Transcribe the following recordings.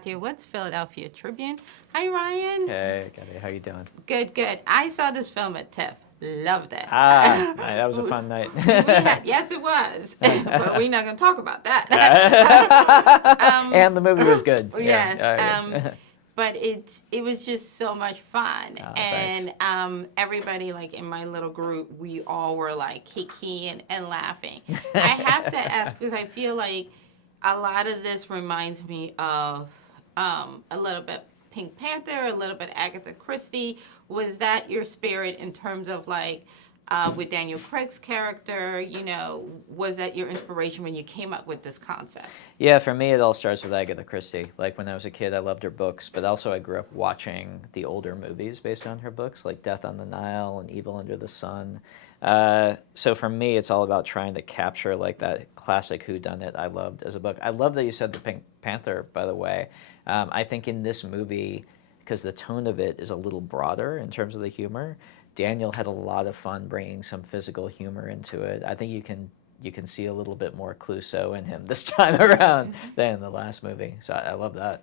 Katya Woods, Philadelphia Tribune. Hi, Ryan. Hey, Kathy, how you doing? Good, good. I saw this film at TIFF. Loved it. That was a fun night. Yes, it was. But we're not going to talk about that. And the movie was good. Yes. Yeah. But it was just so much fun. And Thanks. everybody, like, in my little group, we all were, like, kikiing and laughing. I have to ask, because I feel like a lot of this reminds me of a little bit Pink Panther, a little bit Agatha Christie. Was that your spirit in terms of, like, with Daniel Craig's character, you know, was that your inspiration when you came up with this concept? Yeah, for me, it all starts with Agatha Christie. Like, when I was a kid, I loved her books, but also I grew up watching the older movies based on her books, like Death on the Nile and Evil Under the Sun. So for me, it's all about trying to capture, like, that classic whodunit I loved as a book. I love that you said the Pink Panther, by the way. I think in this movie, because the tone of it is a little broader in terms of the humor, Daniel had a lot of fun bringing some physical humor into it. I think you can see a little bit more Clouseau in him this time around than in the last movie. So I love that.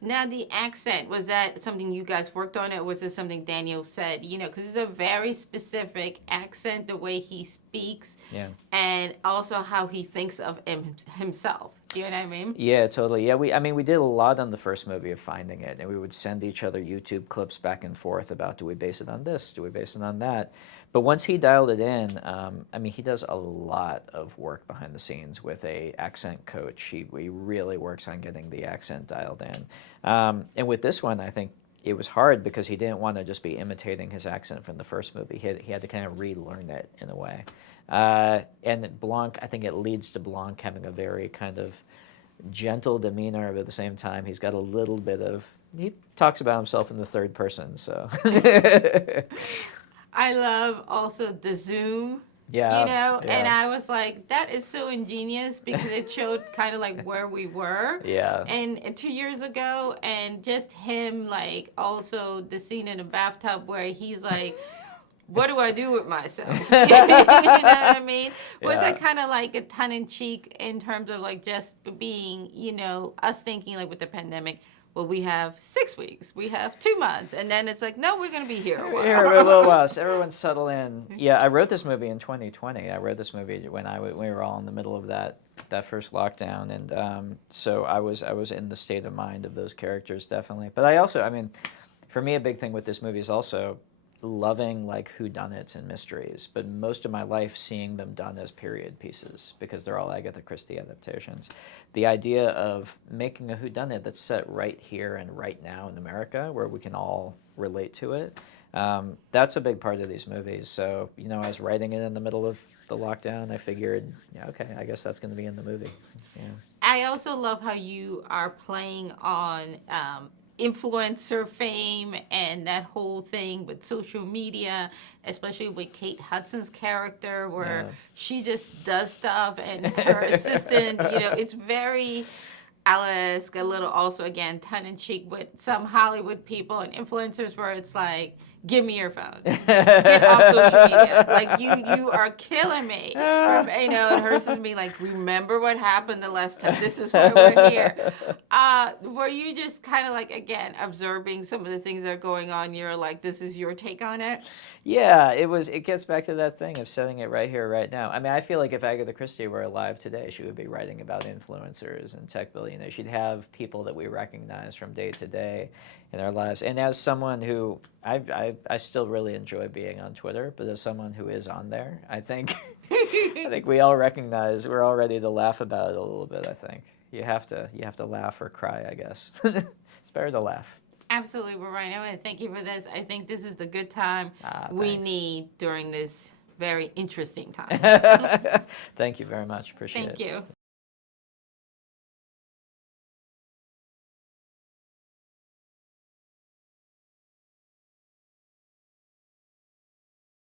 Now, the accent, was that something you guys worked on, or was this something Daniel said? You know, because it's a very specific accent, the way he speaks, and also how he thinks of himself. Do you know what I mean? Yeah, totally. Yeah, we did a lot on the first movie of finding it, and we would send each other YouTube clips back and forth about, do we base it on this? Do we base it on that? But once he dialed it in, he does a lot of work behind the scenes with a accent coach. He really works on getting the accent dialed in. And with this one, I think it was hard because he didn't want to just be imitating his accent from the first movie. He had to kind of relearn it in a way. And Blanc, I think it leads to Blanc having a very kind of gentle demeanor, but at the same time, he's got a little bit of, he talks about himself in the third person, so. I love also the zoom, yeah, you know, yeah. and I was like, that is so ingenious because it showed kind of like where we were. Yeah. And 2 years ago, and just him, like, also the scene in the bathtub where he's like, what do I do with myself? You know what I mean? Was it kind of like a tongue-in-cheek in terms of, like, just being, you know, us thinking, like, with the pandemic, well, we have 6 weeks, we have 2 months, and then it's like, no, we're going to be here a while. Here a little while, so everyone settle in. Yeah, I wrote this movie in 2020. I wrote this movie when we were all in the middle of that first lockdown, and so I was in the state of mind of those characters, definitely. But I also, for me, a big thing with this movie is also loving, like, whodunits and mysteries, but most of my life seeing them done as period pieces because they're all Agatha Christie adaptations. The idea of making a whodunit that's set right here and right now in America where we can all relate to it, that's a big part of these movies. So, you know, I was writing it in the middle of the lockdown. I figured, okay, I guess that's going to be in the movie. Yeah. I also love how you are playing on influencer fame and that whole thing with social media, especially with Kate Hudson's character, where she just does stuff and her assistant, you know, it's very Alice, a little also, again, tongue-in-cheek with some Hollywood people and influencers where it's like, give me your phone. Get off social media. Like, you are killing me. You know, and hers is me like, remember what happened the last time. This is why we're here. Were you just kind of like, again, observing some of the things that are going on? You're like, this is your take on it? Yeah, it gets back to that thing of setting it right here, right now. I feel like if Agatha Christie were alive today, she would be writing about influencers and tech billionaires. She'd have people that we recognize from day to day in our lives. And as someone who, I still really enjoy being on Twitter, but as someone who is on there, I think we all recognize, we're all ready to laugh about it a little bit, I think. You have to laugh or cry, I guess. It's better to laugh. Absolutely, well, Ryan, I want to thank you for this. I think this is the good time we Thanks. need during this very interesting time. Thank you very much. Appreciate it. Thank you.